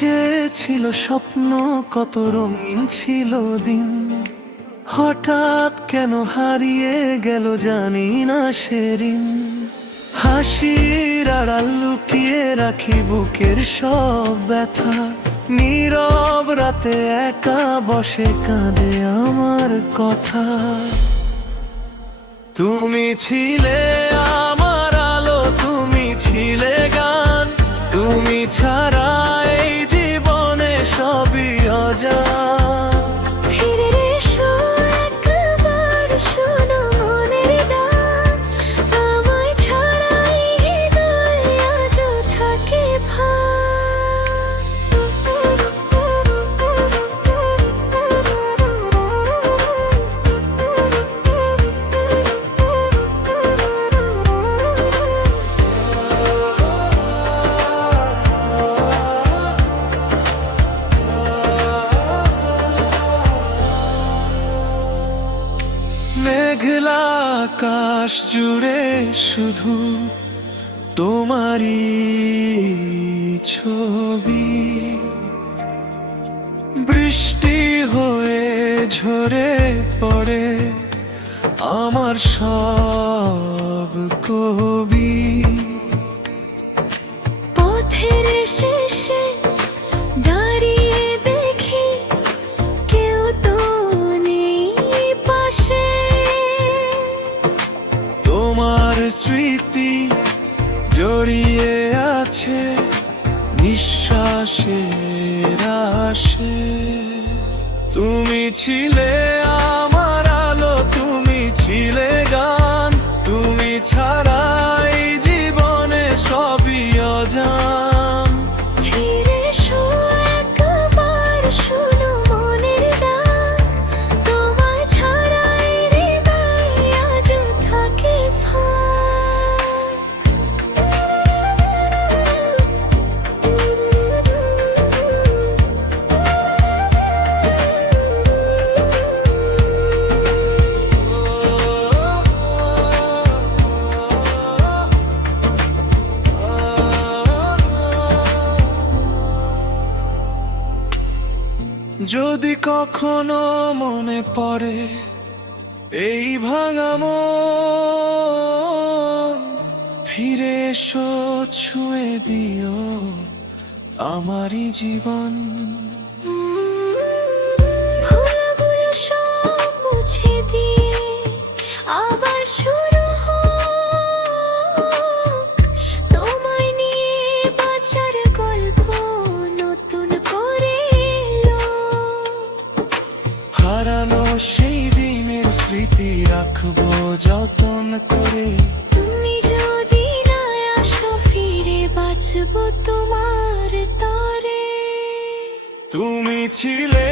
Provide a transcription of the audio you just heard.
চোখে ছিল স্বপ্ন, কত রঙিন ছিল দিন। হঠাৎ কেন হারিয়ে গেল জানি না সেদিন। হাসির আড়াল লুকিয়ে রাখি বুকের সব ব্যথা। নীরব রাতে একা বসে কাঁদে আমার কথা। তুমি ছিলে আমার আলো, তুমি ছিলে গান। তুমি ছাড়া এই জীবনে সবই অজানা। ফিরে এসো একবার, শোনো মনের ডাক। আমায় ছাড়া এই হৃদয় আজও থাকে মেঘলা আকাশ জুড়ে শুধু তোমারই ছবি। বৃষ্টি হয়ে ঝরে পড়ে আমার সব কবি। পথের শেষে দাঁড়িয়ে দেখি কেউ তো নেই পাশে। তোমার স্মৃতি জড়িয়ে আছে নিঃশ্বাসের আসে। তুমি ছিলে আমার আলো, তুমি ছিলে গান। তুমি ছাড়া এই জীবনে সবই অজান। ফিরে এসো একবার, শোনো মনের ডাক। তোমায় ছাড়া এই হৃদয় আজও থাকে যদি কখনো মনে পড়ে এই ভাঙা মন, ফিরে এসো ছুঁয়ে দিও আমারই জীবন। ভুলগুলো সব মুছে দিয়ে আবার শুরু হোক। তোমায় নিয়ে বাঁচার গল্প নতুন করে এলো। হারানো সেই দিনের স্মৃতি রাখবো যতন করে। তুমি যদি না আসো ফিরে বাঁচবো তোমার তরে। তুমি ছিলে